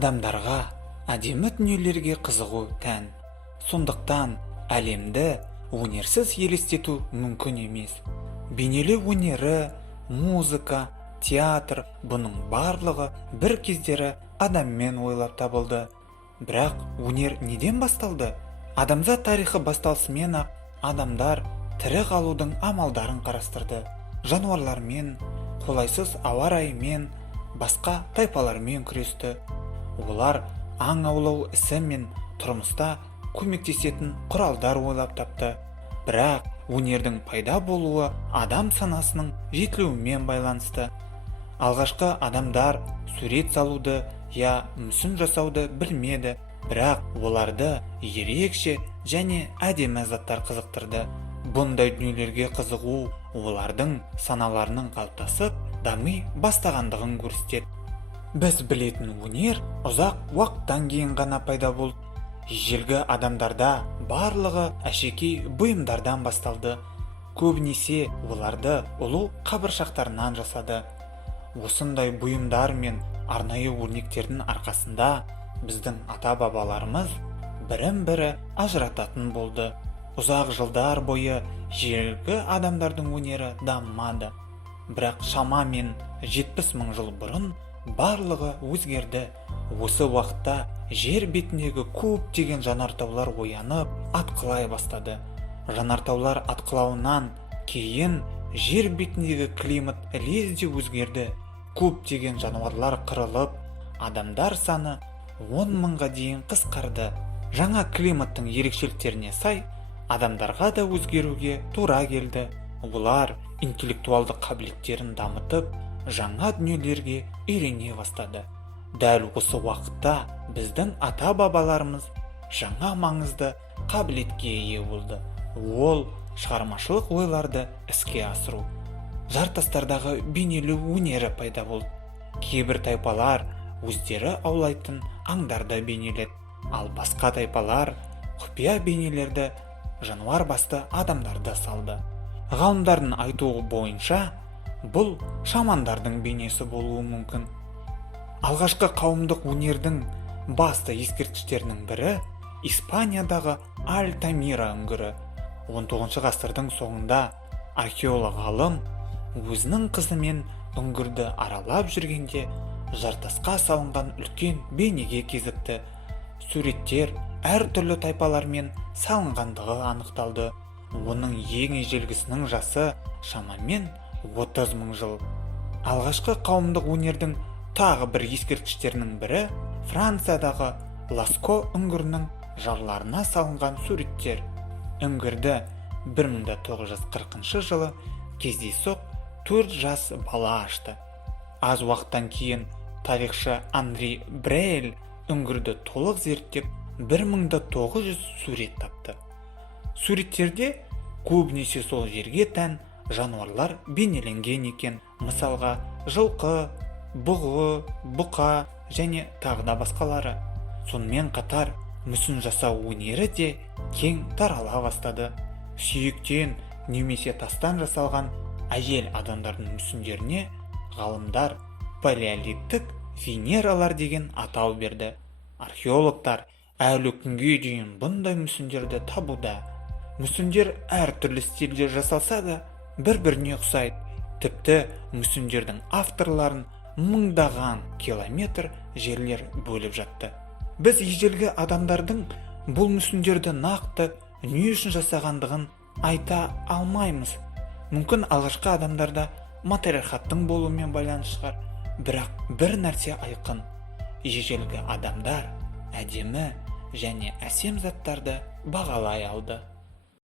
Адамдарға әдемі дүниелерге қызығу тән. Сондықтан әлемді өнерсіз елестету мүмкін емес. Бейнелеу өнері, музыка, театр бұның барлығы бір кездері адаммен ойлап табылды. Бірақ өнер неден басталды? Адамзат тарихы басталысымен-ақ адамдар тірі қалудың амалдарын қарастырды. Жануарлармен, қолайсыз ауа райымен, басқа тайпалармен күресті. Олар аң аулау ісі мен тұрмыста көмектесетін құралдар ойлап тапты. Бірақ өнердің пайда болуы адам санасының жетілуімен байланысты. Алғашқы адамдар сурет салуды я мүсін жасауды білмеді, бірақ оларды ерекше және әдемі заттар қызықтырды. Бұндай дүниелерге қызығу олардың саналарының қалыптасып, дами бастағандығын көрсетеді. Біз білетін өнер ұзақ уақыттан кейін ғана пайда болды. Ежелгі адамдарда барлығы әшекей бұйымдардан басталды. Көбінесе оларды ұлу қабыршақтарынан жасады. Осындай бұйымдар мен арнайы өрнектердің арқасында біздің ата-бабаларымыз бірін-бірі ажырататын болды. Ұзақ жылдар бойы ежелгі адамдардың өнері дамымады. Бірақ шамамен 70 мың жыл бұрын барлығы өзгерді. Осы уақытта жер бетіндегі көптеген жанартаулар оянып, атқылай бастады. Жанартаулар атқылауынан кейін жер бетіндегі климат лезде өзгерді. Көптеген жануарлар қырылып, адамдар саны 10 мыңға дейін қысқарды. Жаңа климаттың ерекшеліктеріне сай, адамдарға да өзгеруге тура келді. Олар интеллектуалды қабілеттерін дамытып, жаңа дүниелерге үйрене бастады. Дәл осы уақытта біздің ата-бабаларымыз жаңа маңызды қабілетке ие болды. Ол шығармашылық ойларды іске асыру. Жартастардағы бейнелеу өнері пайда болды. Кейбір тайпалар өздері аулайтын аңдарды бейнеледі, ал басқа тайпалар құпия бейнелерді жануар басты адамдарды салды. Ғалымдардың айтуы бойынша, бұл шамандардың бейнесі болуы мүмкін. Алғашқы қауымдық өнердің басты ескерткіштерінің бірі Испаниядағы Альтамира үңгірі. 19 ғасырдың соңында археолог ғалым өзінің қызымен үңгірді аралап жүргенде жартасқа салынған үлкен бейнеге кезікті. Суреттер әртүрлі тайпалармен салынғандығы анықталды. Оның ең ежелгісінің жасы шамамен 30 мың жыл. Алғашқы қауымдық өнердің тағы бір ескерткіштерінің бірі Франциядағы Ласко үңгірінің жарларына салынған суреттер. Үңгірді 1940 жылы кездейсоқ 4 жас бала ашты. Аз уақыттан кейін тарихшы Анри Брейль үңгірді толық зерттеп 1900 сурет тапты. Суреттерде көбінесе сол жерге тән жануарлар бейнеленген екен. Мысалға, жылқы, бұғы, бұқа және тағы да басқалары. Сонымен қатар мүсін жасау өнері де кең тарала бастады. Сүйектен немесе тастан жасалған әйел адамдардың мүсіндеріне ғалымдар палеолиттік Венералар деген атау берді. Археологтар әлі күнге дейін бұндай мүсіндерді табуда. Мүсіндер әртүрлі стильде жасалса да, бір-біріне ұқсайды. Тіпті мүсіндердің авторларын мыңдаған километр жерлер бөліп жатты. Біз ежелгі адамдардың бұл мүсіндерді нақты не үшін жасағандығын айта алмаймыз. Мүмкін алғашқы адамдарда материархаттың болуымен байланысты шығар. Бірақ бір нәрсе айқын. Ежелгі адамдар әдемі және әсем заттарды бағалай алды.